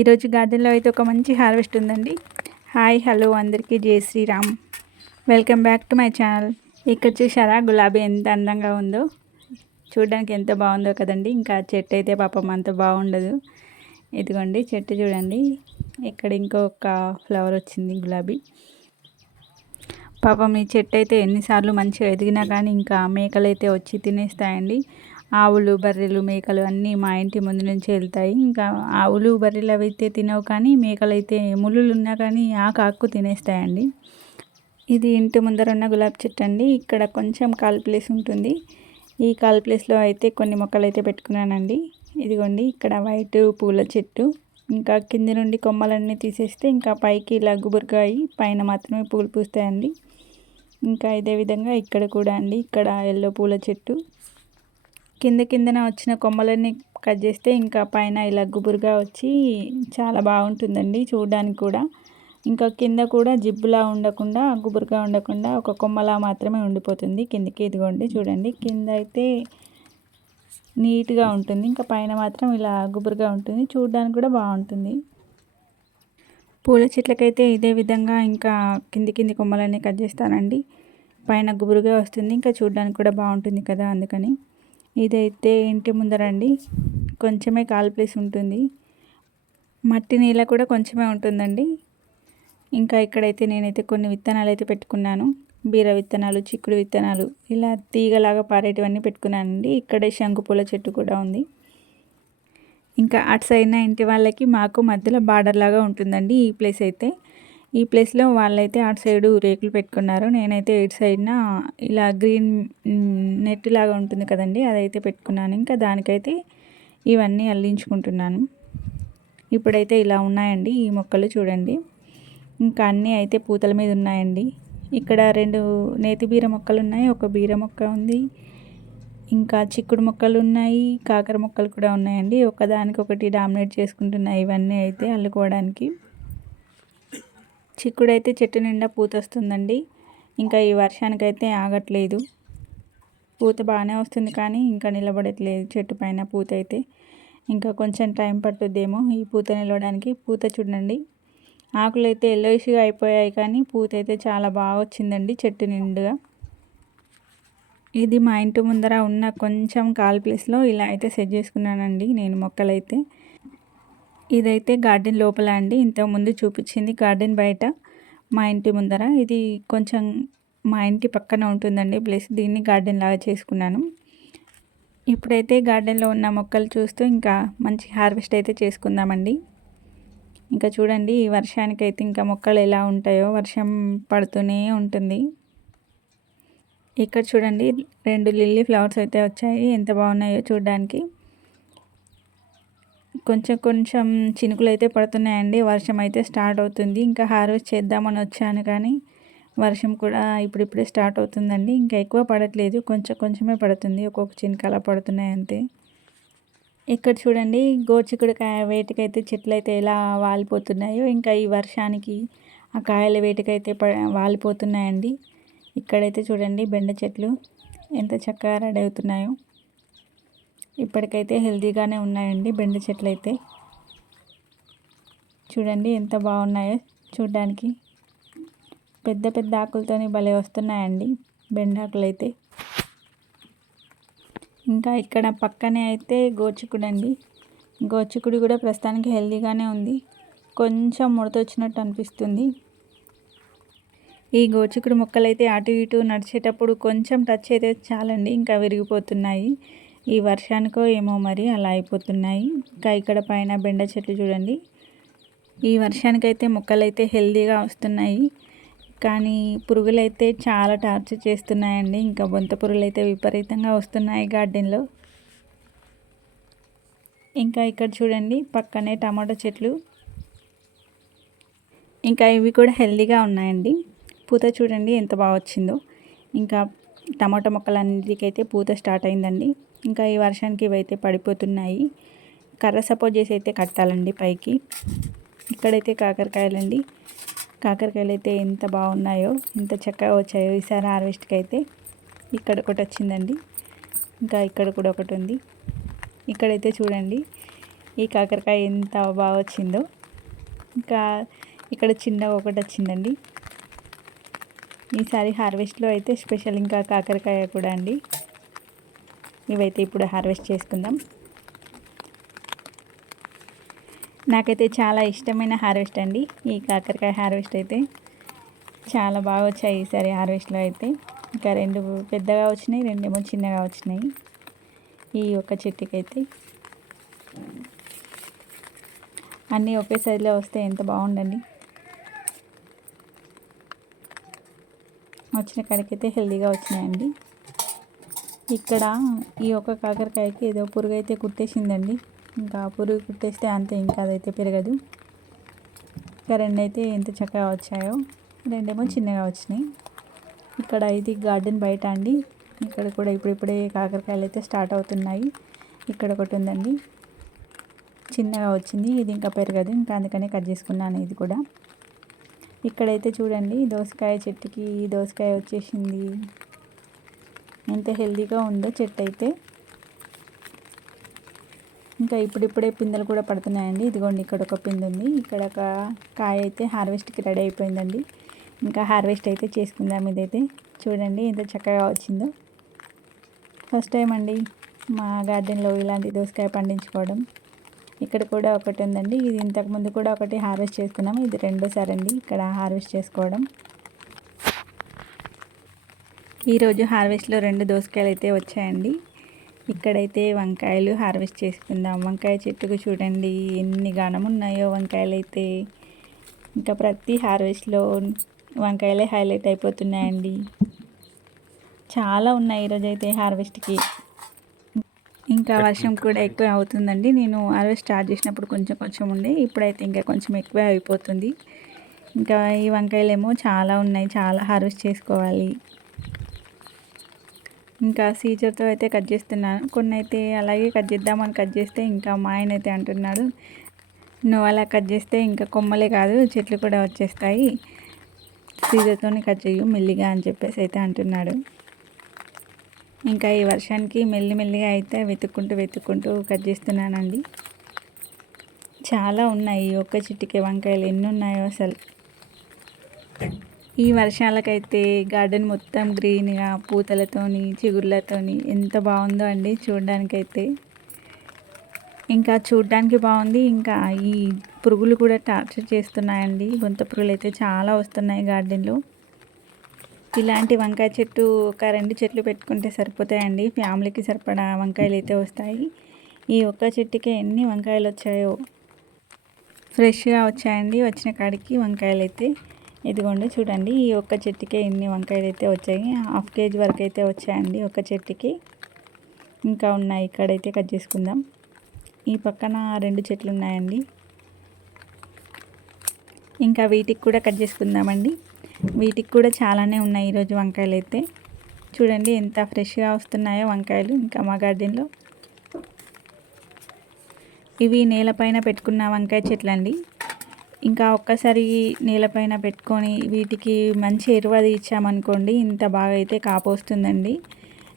ఈరోజు గార్డెన్లో అయితే ఒక మంచి హార్వెస్ట్ ఉందండి. హాయ్ హలో అందరికీ Jai Shriram. Welcome back to my channel. ఇక్కడ చూసారా గులాబీ ఎంత అందంగా ఉందో? చూడడానికి ఎంత బాగుందో కదండి. ఇంకా చెట్టు అయితే పాపం అంత బాగుండదు. ఇదిగోండి చెట్టు చూడండి. ఇక్కడ ఇంకొక ఫ్లవర్ వచ్చింది గులాబీ. పాపం ఈ చెట్టు అయితే ఎన్నిసార్లు మంచిగా ఎదిగినా కానీ ఇంకా మేకలు అయితే వచ్చి తినేస్తాయండి. ఆవులు బర్రెలు మేకలు అన్నీ మా ఇంటి ముందు నుంచి వెళ్తాయి. ఇంకా ఆవులు బర్రెలు అవి అయితే తినవు కానీ మేకలు అయితే ముళ్ళు ఉన్నా కానీ ఆకు ఆకు తినేస్తాయండి. ఇది ఇంటి ముందర ఉన్న గులాబీ చెట్టు అండి. ఇక్కడ కొంచెం కాల్ ప్లేస్ ఉంటుంది. ఈ కాల్ ప్లేస్లో అయితే కొన్ని మొక్కలు అయితే పెట్టుకున్నానండి. ఇదిగోండి ఇక్కడ వైట్ పూల చెట్టు. ఇంకా కింద నుండి కొమ్మలన్నీ తీసేస్తే ఇంకా పైకి ఇలా గుబురుగాయి పైన మాత్రమే పూలు పూస్తాయండి. ఇంకా ఇదే విధంగా ఇక్కడ కూడా అండి. ఇక్కడ ఎల్లో పూల చెట్టు. కింద కిందన వచ్చిన కొమ్మలన్నీ కట్ చేస్తే ఇంకా పైన ఇలా గుబురుగా వచ్చి చాలా బాగుంటుందండి చూడడానికి కూడా. ఇంకా కింద కూడా జిబ్బులా ఉండకుండా గుబురుగా ఉండకుండా ఒక కొమ్మలా మాత్రమే ఉండిపోతుంది. కిందకి ఇదిగోండి చూడండి. కింద అయితే నీట్గా ఉంటుంది. ఇంకా పైన మాత్రం ఇలా గుబురుగా ఉంటుంది. చూడడానికి కూడా బాగుంటుంది. పూల చెట్లకైతే ఇదే విధంగా ఇంకా కింది కింది కొమ్మలన్నీ కట్ చేస్తానండి. పైన గుబురుగా వస్తుంది. ఇంకా చూడడానికి కూడా బాగుంటుంది కదా అందుకని. ఇదైతే ఇంటి ముందరండి కొంచెమే కాల్ ప్లేస్ ఉంటుంది. మట్టి నీళ్ళ కూడా కొంచెమే ఉంటుందండి. ఇంకా ఇక్కడైతే నేనైతే కొన్ని విత్తనాలు అయితే పెట్టుకున్నాను. బీర విత్తనాలు చిక్కుడు విత్తనాలు ఇలా తీగలాగా పారేటివన్నీ పెట్టుకున్నానండి. ఇక్కడే శంకుపూల చెట్టు కూడా ఉంది. ఇంకా అటు సైడ్ ఇంటి వాళ్ళకి మాకు మధ్యలో బార్డర్ లాగా ఉంటుందండి ఈ ప్లేస్ అయితే. ఈ ప్లేస్లో వాళ్ళైతే అటు సైడు రేకులు పెట్టుకున్నారు. నేనైతే ఇటు సైడ్న ఇలా గ్రీన్ నెట్ లాగా ఉంటుంది కదండి అదైతే పెట్టుకున్నాను. ఇంకా దానికైతే ఇవన్నీ అల్లించుకుంటున్నాను. ఇప్పుడైతే ఇలా ఉన్నాయండి ఈ మొక్కలు చూడండి. ఇంకా అన్నీ అయితే పూతల మీద ఉన్నాయండి. ఇక్కడ రెండు నేతి బీర మొక్కలు ఉన్నాయి ఒక బీర మొక్క ఉంది ఇంకా చిక్కుడు మొక్కలు ఉన్నాయి కాకర మొక్కలు కూడా ఉన్నాయండి. ఒకదానికొకటి డామినేట్ చేసుకుంటున్నాయి ఇవన్నీ అయితే అల్లుకోవడానికి. చిక్కుడైతే చెట్టు నిండా పూత వస్తుందండి ఇంకా ఈ వర్షానికైతే ఆగట్లేదు. పూత బాగానే వస్తుంది కానీ ఇంకా నిలబడట్లేదు చెట్టు పైన పూత అయితే ఇంకా కొంచెం టైం పట్టుద్దేమో ఈ పూత నిలవడానికి. పూత చూడండి. ఆకులు అయితే ఎల్లోయిష్గా అయిపోయాయి కానీ పూత అయితే చాలా బాగా వచ్చిందండి చెట్టు నిండుగా. ఇది మా ఇంటి ముందర ఉన్న కొంచెం కాల్ ప్లేస్లో ఇలా అయితే సెట్ చేసుకున్నానండి నేను మొక్కలైతే. ఇదైతే గార్డెన్ లోపల అండి. ఇంతకుముందు చూపించింది గార్డెన్ బయట మా ఇంటి ముందర. ఇది కొంచెం మా ఇంటి పక్కన ఉంటుందండి ప్లేస్. దీన్ని గార్డెన్ లాగా చేసుకున్నాను. ఇప్పుడైతే గార్డెన్లో ఉన్న మొక్కలు చూస్తూ ఇంకా మంచి హార్వెస్ట్ అయితే చేసుకుందామండి. ఇంకా చూడండి ఈ వర్షానికైతే ఇంకా మొక్కలు ఎలా ఉంటాయో. వర్షం పడుతూనే ఉంటుంది. ఇక్కడ చూడండి రెండు లిల్లీ ఫ్లవర్స్ అయితే వచ్చాయి. ఎంత బాగున్నాయో చూడడానికి. కొంచెం కొంచెం చినుకులు అయితే పడుతున్నాయండి. వర్షం అయితే స్టార్ట్ అవుతుంది. ఇంకా హార్వెస్ట్ చేద్దామని వచ్చాను కానీ వర్షం కూడా ఇప్పుడిప్పుడే స్టార్ట్ అవుతుందండి. ఇంకా ఎక్కువ పడట్లేదు. కొంచెం కొంచెమే పడుతుంది. ఒక్కొక్క చినుక అలా పడుతున్నాయి అంతే. ఇక్కడ చూడండి గోచికుడికాయ వేటికైతే చెట్లు అయితే ఎలా వాలిపోతున్నాయో ఇంకా ఈ వర్షానికి ఆ కాయల వేటికైతే ప వాలిపోతున్నాయండి. ఇక్కడైతే చూడండి బెండ చెట్లు ఎంత చక్కగా రెడీ అవుతున్నాయో. ఇప్పటికైతే హెల్తీగానే ఉన్నాయండి బెండ చెట్లు అయితే చూడండి ఎంత బాగున్నాయో చూడడానికి. పెద్ద పెద్ద ఆకులతోని భలే వస్తున్నాయండి బెండాకులు అయితే ఇంకా ఇక్కడ పక్కనే అయితే గోచికుడు అండి గోచికుడు కూడా ప్రస్తుతానికి హెల్తీగానే ఉంది. కొంచెం ముడత వచ్చినట్టు అనిపిస్తుంది. ఈ గోచికుడు మొక్కలైతే అటు ఇటు నడిచేటప్పుడు కొంచెం టచ్ అయితే చాలండి ఇంకా విరిగిపోతున్నాయి. ఈ వర్షానికో ఏమో మరి అలా అయిపోతున్నాయి. ఇంకా ఇక్కడ పైన బెండ చెట్లు చూడండి. ఈ వర్షానికైతే మొక్కలు అయితే హెల్దీగా వస్తున్నాయి. కానీ పురుగులైతే చాలా టార్చర్ చేస్తున్నాయండి. ఇంకా బొంత పురుగులు అయితే విపరీతంగా వస్తున్నాయి గార్డెన్లో. ఇంకా ఇక్కడ చూడండి పక్కనే టమాటో చెట్లు. ఇంకా ఇవి కూడా హెల్దీగా ఉన్నాయండి. పూత చూడండి ఎంత బాగా వచ్చిందో. ఇంకా టమాటో మొక్కలన్నిటికైతే పూత స్టార్ట్ అయిందండి. ఇంకా ఈ వర్షానికి ఇవైతే పడిపోతున్నాయి. కర్ర సపోర్ట్ చేసి అయితే కట్టాలండి పైకి. ఇక్కడైతే కాకరకాయలండి. కాకరకాయలు అయితే ఎంత బాగున్నాయో ఎంత చక్కగా వచ్చాయో ఈసారి హార్వెస్ట్కి అయితే ఇక్కడ ఒకటి వచ్చిందండి. ఇంకా ఇక్కడ కూడా ఒకటి ఉంది. ఇక్కడైతే చూడండి ఈ కాకరకాయ ఎంత బాగా వచ్చిందో. ఇంకా ఇక్కడ చిన్న ఒకటి వచ్చిందండి. ఈసారి హార్వెస్ట్లో అయితే స్పెషల్ ఇంకా కాకరకాయ కూడా అండి. ఇవైతే ఇప్పుడు హార్వెస్ట్ చేసుకుందాం. నాకైతే చాలా ఇష్టమైన హార్వెస్ట్ అండి. ఈ కాకరకాయ హార్వెస్ట్ అయితే చాలా బాగా వచ్చాయి ఈసారి హార్వెస్ట్లో అయితే. ఇంకా రెండు పెద్దగా వచ్చినాయి రెండేమో చిన్నగా వచ్చినాయి. ఈ ఒక్క చెట్టుకైతే అన్నీ ఒకే సైజులో వస్తే ఎంత బాగుండండి. వచ్చిన కాడికైతే హెల్దీగా వచ్చినాయండి. ఇక్కడ ఈ ఒక్క కాకరకాయకి ఏదో పురుగు అయితే కుట్టేసిందండి. ఇంకా పురుగు కుట్టేస్తే అంతే ఇంకా అదైతే పెరగదు. ఇంకా రెండైతే ఎంత చక్కగా వచ్చాయో రెండేమో చిన్నగా వచ్చినాయి. ఇక్కడ ఇది గార్డెన్ బయట అండి. ఇక్కడ కూడా ఇప్పుడిప్పుడే కాకరకాయలు అయితే స్టార్ట్ అవుతున్నాయి. ఇక్కడ ఒకటి ఉందండి. చిన్నగా వచ్చింది ఇది ఇంకా పెరగదు ఇంకా అందుకనే కట్ చేసుకున్నాను ఇది కూడా. ఇక్కడైతే చూడండి దోసకాయ చెట్టుకి దోసకాయ వచ్చేసింది. ఎంత హెల్దీగా ఉందో చెట్టు అయితే ఇంకా ఇప్పుడిప్పుడే పిందెలు కూడా పడుతున్నాయండి. ఇదిగోండి ఇక్కడ ఒక పిందె ఉంది ఇక్కడ ఒక కాయ అయితే హార్వెస్ట్కి రెడీ అయిపోయిందండి. ఇంకా హార్వెస్ట్ అయితే చేసుకుందాం ఇదైతే. చూడండి ఎంత చక్కగా వచ్చిందో. ఫస్ట్ టైం అండి మా గార్డెన్లో ఇలాంటి దోసకాయ పండించుకోవడం. ఇక్కడ కూడా ఒకటి ఉందండి ఇది ఇంతకుముందు కూడా ఒకటి హార్వెస్ట్ చేసుకున్నాము. ఇది రెండోసారి అండి ఇక్కడ హార్వెస్ట్ చేసుకోవడం. ఈరోజు హార్వెస్ట్లో రెండు దోసకాయలు అయితే వచ్చాయండి. ఇక్కడైతే వంకాయలు హార్వెస్ట్ చేసుకుందాం. వంకాయ చెట్టుకు చూడండి ఎన్ని గణం ఉన్నాయో వంకాయలు అయితే ఇంకా ప్రతి హార్వెస్ట్లో వంకాయలే హైలైట్ అయిపోతున్నాయండి. చాలా ఉన్నాయి ఈరోజు అయితే హార్వెస్ట్కి. ఇంకా వర్షం కూడా ఎక్కువ అవుతుందండి. నేను హార్వెస్ట్ స్టార్ట్ చేసినప్పుడు కొంచెం కొంచెం ఉండే ఇప్పుడైతే ఇంకా కొంచెం ఎక్కువే అయిపోతుంది. ఇంకా ఈ వంకాయలు ఏమో చాలా ఉన్నాయి చాలా హార్వెస్ట్ చేసుకోవాలి. ఇంకా సీజర్తో అయితే కట్ చేస్తున్నాను. కొన్ని అయితే అలాగే కట్ చేద్దామని కట్ చేస్తే ఇంకా మా ఆయన అయితే అంటున్నాడు నువ్వు అలా కట్ చేస్తే ఇంకా కొమ్మలే కాదు చెట్లు కూడా వచ్చేస్తాయి. సీజర్తోనే కట్ చేయు మెల్లిగా అని చెప్పేసి అయితే అంటున్నాడు. ఇంకా ఈ వర్షానికి మెల్లి మెల్లిగా అయితే వెతుక్కుంటూ వెతుక్కుంటూ కట్ చేస్తున్నానండి. చాలా ఉన్నాయి ఒక్క చిట్టికి వంకాయలు. ఎన్ని ఉన్నాయో అసలు? ఈ వర్షాలకైతే గార్డెన్ మొత్తం గ్రీన్గా పూతలతోని చిగుర్లతోని ఎంత బాగుందో అండి చూడడానికైతే. ఇంకా చూడడానికి బాగుంది. ఇంకా ఈ పురుగులు కూడా టార్చర్ చేస్తున్నాయండి. గుంత పురుగులు అయితే చాలా వస్తున్నాయి గార్డెన్లో. ఇలాంటి వంకాయ చెట్టు ఒక రెండు చెట్లు పెట్టుకుంటే సరిపోతాయండి. ఫ్యామిలీకి సరిపడా వంకాయలు అయితే వస్తాయి. ఈ ఒక్క చెట్టుకే ఎన్ని వంకాయలు వచ్చాయో ఫ్రెష్గా వచ్చాయండి. వచ్చిన కాడికి వంకాయలు అయితే ఇదిగోండి చూడండి ఈ ఒక్క చెట్టుకే ఎన్ని వంకాయలు అయితే వచ్చాయి. హాఫ్ కేజీ వరకు అయితే వచ్చాయండి ఒక చెట్టుకి. ఇంకా ఉన్నాయి ఇక్కడైతే కట్ చేసుకుందాం. ఈ పక్కన రెండు చెట్లు ఉన్నాయండి. ఇంకా వీటికి కూడా కట్ చేసుకుందామండి. వీటికి కూడా చాలానే ఉన్నాయి ఈరోజు వంకాయలు అయితే చూడండి ఎంత ఫ్రెష్గా వస్తున్నాయో వంకాయలు ఇంకా మా గార్డెన్లో. ఇవి నేలపైన పెట్టుకున్న వంకాయ చెట్లు అండి ఇంకా ఒక్కసారి నేలపైన పెట్టుకొని వీటికి మంచి ఎరువు అది ఇచ్చామనుకోండి ఇంత బాగా అయితే కాపు వస్తుందండి.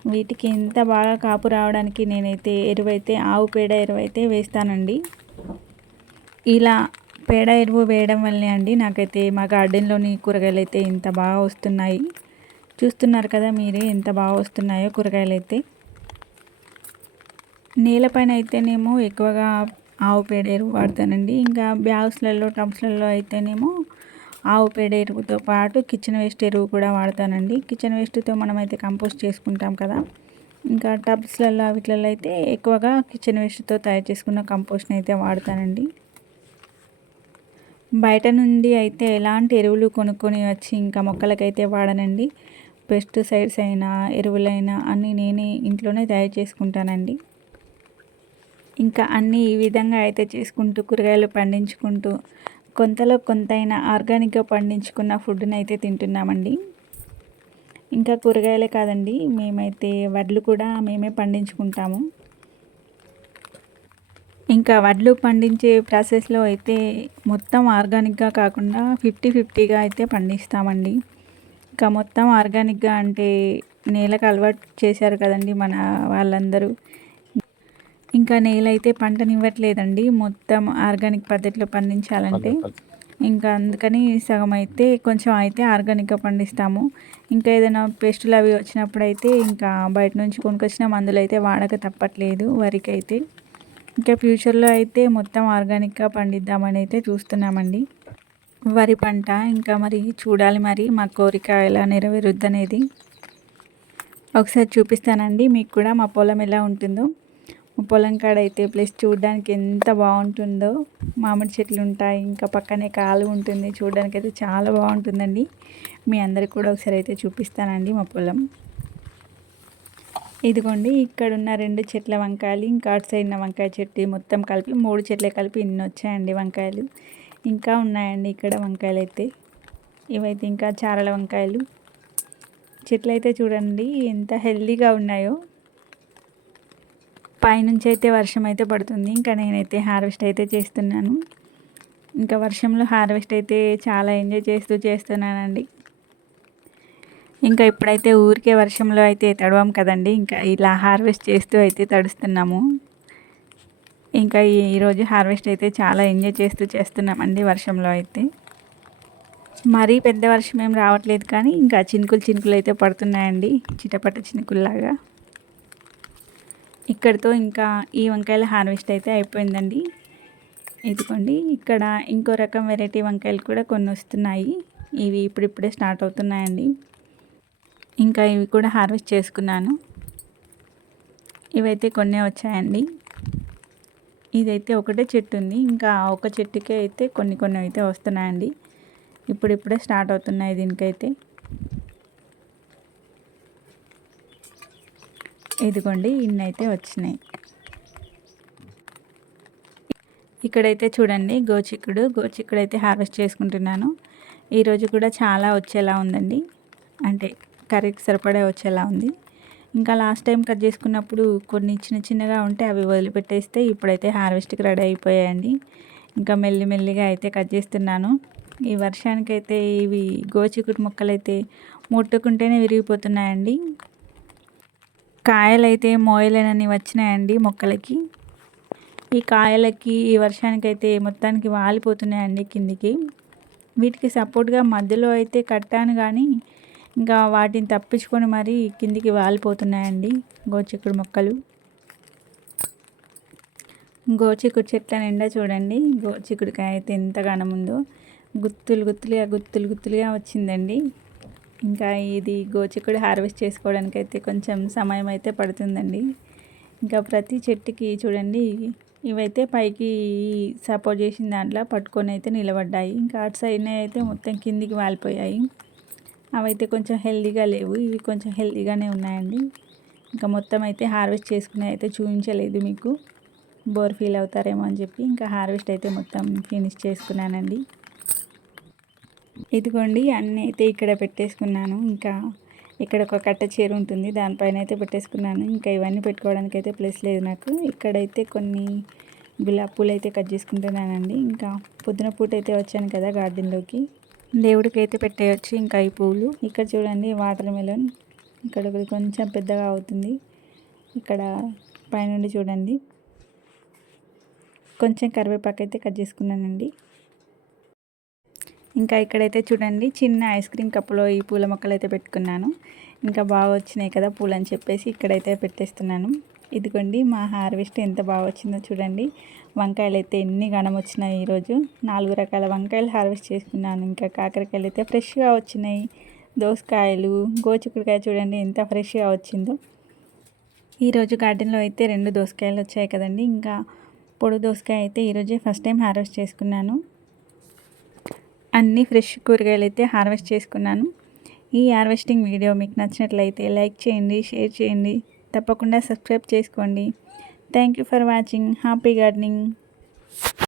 వీటికి ఇంత బాగా కాపు రావడానికి నేనైతే ఎరువు అయితే ఆవు పేడ ఎరువు అయితే వేస్తానండి. ఇలా పేడ ఎరువు వేయడం వల్లే అండి నాకైతే మా గార్డెన్లోని కూరగాయలు అయితే ఇంత బాగా వస్తున్నాయి. చూస్తున్నారు కదా మీరే ఎంత బాగా వస్తున్నాయో కూరగాయలు అయితే నేలపైన అయితేనేమో ఎక్కువగా ఆవు పేడ ఎరువు వాడతానండి. ఇంకా బ్యాగ్స్లలో టబ్స్లలో అయితేనేమో ఆవు పేడ ఎరువుతో పాటు కిచెన్ వేస్ట్ ఎరువు కూడా వాడతానండి. కిచెన్ వేస్ట్తో మనమైతే కంపోస్ట్ చేసుకుంటాం కదా. ఇంకా టబ్స్లలో వీటిలలో అయితే ఎక్కువగా కిచెన్ వేస్ట్తో తయారు చేసుకున్న కంపోస్ట్ని అయితే వాడతానండి. బయట నుండి అయితే ఎలాంటి ఎరువులు కొనుక్కొని వచ్చి ఇంకా మొక్కలకైతే వాడనండి. పెస్టిసైడ్స్ అయినా ఎరువులైనా అన్నీ నేనే ఇంట్లోనే తయారు చేసుకుంటానండి. ఇంకా అన్నీ ఈ విధంగా అయితే చేసుకుంటూ కూరగాయలు పండించుకుంటూ కొంతలో కొంతైనా ఆర్గానిక్గా పండించుకున్న ఫుడ్ని అయితే తింటున్నామండి. ఇంకా కూరగాయలే కాదండి మేమైతే వడ్లు కూడా మేమే పండించుకుంటాము. ఇంకా వడ్లు పండించే ప్రాసెస్లో అయితే మొత్తం ఆర్గానిక్గా కాకుండా ఫిఫ్టీ ఫిఫ్టీగా అయితే పండిస్తామండి. ఇంకా మొత్తం ఆర్గానిక్గా అంటే నేలకు అలవాటు చేశారు కదండి మన వాళ్ళందరూ. ఇంకా నేలైతే పంటనివ్వట్లేదండి. మొత్తం ఆర్గానిక్ పద్ధతిలో పండించాలంటే. ఇంకా అందుకని సగం అయితే కొంచెం అయితే ఆర్గానిక్గా పండిస్తాము. ఇంకా ఏదైనా పెస్టులు అవి వచ్చినప్పుడు అయితే ఇంకా బయట నుంచి కొనుకొచ్చిన మందులు అయితే వాడక తప్పట్లేదు వరికి అయితే ఇంకా ఫ్యూచర్లో అయితే మొత్తం ఆర్గానిక్గా పండిద్దామని అయితే చూస్తున్నామండి. వరి పంట ఇంకా మరి చూడాలి మరి మా కోరిక ఎలా నెరవేరుద్ది అనేది ఒకసారి చూపిస్తానండి. మీకు కూడా మా పొలం ఎలా ఉంటుందో. పొలం కాడ అయితే ప్లేస్ చూడడానికి ఎంత బాగుంటుందో. మామిడి చెట్లు ఉంటాయి ఇంకా పక్కనే కాలు ఉంటుంది చూడడానికి అయితే చాలా బాగుంటుందండి. మీ అందరికి కూడా ఒకసారి అయితే చూపిస్తానండి మా పొలం. ఇదిగోండి ఇక్కడ ఉన్న రెండు చెట్ల వంకాయలు ఇంకా అటు సైడ్ ఉన్న వంకాయ చెట్టు మొత్తం కలిపి మూడు చెట్లే కలిపి ఇన్ని వచ్చాయండి వంకాయలు. ఇంకా ఉన్నాయండి ఇక్కడ వంకాయలు అయితే ఇవైతే ఇంకా చారల వంకాయలు. చెట్లు అయితే చూడండి ఎంత హెల్దీగా ఉన్నాయో. పైనుంచి అయితే వర్షం అయితే పడుతుంది. ఇంకా నేనైతే హార్వెస్ట్ అయితే చేస్తున్నాను. ఇంకా వర్షంలో హార్వెస్ట్ అయితే చాలా ఎంజాయ్ చేస్తూ చేస్తున్నానండి. ఇంకా ఇప్పుడైతే ఊరికే వర్షంలో అయితే తడవాం కదండి. ఇంకా ఇలా హార్వెస్ట్ చేస్తూ అయితే తడుస్తున్నాము. ఇంకా ఈరోజు హార్వెస్ట్ అయితే చాలా ఎంజాయ్ చేస్తూ చేస్తున్నామండి వర్షంలో అయితే. మరీ పెద్ద వర్షం ఏం రావట్లేదు కానీ ఇంకా చినుకులు చినుకులు అయితే పడుతున్నాయండి. చిటపట చినుకుల్లాగా. ఇక్కడితో ఇంకా ఈ వంకాయల హార్వెస్ట్ అయితే అయిపోయిందండి. ఇదిగోండి ఇక్కడ ఇంకో రకం వెరైటీ వంకాయలు కూడా కొన్ని వస్తున్నాయి. ఇవి ఇప్పుడిప్పుడే స్టార్ట్ అవుతున్నాయండి. ఇంకా ఇవి కూడా హార్వెస్ట్ చేసుకున్నాను. ఇవైతే కొన్ని వచ్చాయండి. ఇదైతే ఒకటే చెట్టు ఉంది. ఇంకా ఒక చెట్టుకే అయితే కొన్ని కొన్ని అయితే వస్తున్నాయండి. ఇప్పుడిప్పుడే స్టార్ట్ అవుతున్నాయి దీనికైతే. ఇదిగోండి ఇన్ని అయితే వచ్చినాయి. ఇక్కడైతే చూడండి గోచిక్కుడు గోచిక్కుడు అయితే హార్వెస్ట్ చేసుకుంటున్నాను. ఈరోజు కూడా చాలా వచ్చేలా ఉందండి. అంటే కర్రీకి సరిపడే వచ్చేలా ఉంది. ఇంకా లాస్ట్ టైం కట్ చేసుకున్నప్పుడు కొన్ని చిన్న చిన్నగా ఉంటే అవి వదిలిపెట్టేస్తే ఇప్పుడైతే హార్వెస్ట్కి రెడీ అయిపోయాయండి. ఇంకా మెల్లి మెల్లిగా అయితే కట్ చేస్తున్నాను. ఈ వర్షానికైతే ఇవి గోచికుడు మొక్కలైతే ముట్టుకుంటేనే విరిగిపోతున్నాయండి. కాయలైతే మోయలేనని వచ్చినాయండి మొక్కలకి. ఈ కాయలకి ఈ వర్షానికైతే మొత్తానికి వాలిపోతున్నాయండి కిందికి. వీటికి సపోర్ట్గా మధ్యలో అయితే కట్టాను కానీ ఇంకా వాటిని తప్పించుకొని మరీ కిందికి వాలిపోతున్నాయండి గోచిక్కుడు మొక్కలు. గోచిక్కుడు చెట్ల నిండా చూడండి గోచిక్కుడికాయ అయితే ఎంత ఉందో గుత్తులు గుత్తులుగా గుత్తులు గుత్తులుగా వచ్చిందండి. ఇంకా ఇది గోచిక్కుడు హార్వెస్ట్ చేసుకోవడానికి అయితే కొంచెం సమయం అయితే పడుతుందండి. ఇంకా ప్రతి చెట్టుకి చూడండి ఇవైతే పైకి సపోర్ట్ చేసిన దాంట్లో పట్టుకొని అయితే నిలబడ్డాయి. ఇంకా అటు సైడ్ అయితే మొత్తం కిందికి వాలిపోయాయి. అవైతే కొంచెం హెల్దీగా లేవు ఇవి కొంచెం హెల్దీగానే ఉన్నాయండి. ఇంకా మొత్తం అయితే హార్వెస్ట్ చేసుకునే అయితే చూపించలేదు మీకు. బోర్ ఫీల్ అవుతారేమో అని చెప్పి ఇంకా హార్వెస్ట్ అయితే మొత్తం ఫినిష్ చేసుకున్నానండి. ఇదిగోండి అన్నీ అయితే ఇక్కడ పెట్టేసుకున్నాను. ఇంకా ఇక్కడ ఒక కట్ట చీర ఉంటుంది దానిపైన అయితే పెట్టేసుకున్నాను. ఇంకా ఇవన్నీ పెట్టుకోవడానికి అయితే ప్లేస్ లేదు నాకు. ఇక్కడైతే కొన్ని గులాబీ పూలు అయితే కట్ చేసుకుంటున్నానండి. ఇంకా పొద్దున పూట అయితే వచ్చాను కదా గార్డెన్లోకి. దేవుడికి అయితే పెట్టేయచ్చు ఇంకా ఈ పూలు. ఇక్కడ చూడండి వాటర్ మెలన్. ఇక్కడ కొంచెం పెద్దగా అవుతుంది. ఇక్కడ పైనుండి చూడండి. కొంచెం కరివేపాకు అయితే కట్ చేసుకున్నానండి. ఇంకా ఇక్కడైతే చూడండి చిన్న ఐస్ క్రీమ్ కప్పులో ఈ పూల మొక్కలు అయితే పెట్టుకున్నాను. ఇంకా బాగా వచ్చినాయి కదా పూలు అని చెప్పేసి ఇక్కడైతే పెట్టేస్తున్నాను. ఇదిగోండి మా హార్వెస్ట్ ఎంత బాగా వచ్చిందో చూడండి. వంకాయలు అయితే ఎన్ని గణం వచ్చినాయి ఈరోజు. నాలుగు రకాల వంకాయలు హార్వెస్ట్ చేసుకున్నాను. ఇంకా కాకరకాయలు అయితే ఫ్రెష్గా వచ్చినాయి. దోసకాయలు గోచుకుడికాయ చూడండి ఎంత ఫ్రెష్గా వచ్చిందో. ఈరోజు గార్డెన్లో అయితే రెండు దోసకాయలు వచ్చాయి కదండి. ఇంకా పొడు దోసకాయ అయితే ఈరోజే ఫస్ట్ టైం హార్వెస్ట్ చేసుకున్నాను. అన్ని ఫ్రెష్ కూరగాయలు అయితే హార్వెస్ట్ చేసుకున్నాను. ఈ హార్వెస్టింగ్ వీడియో మీకు నచ్చినట్లయితే లైక్ చేయండి షేర్ చేయండి తప్పకుండా సబ్స్క్రైబ్ చేసుకోండి. Thank you for watching. Happy gardening.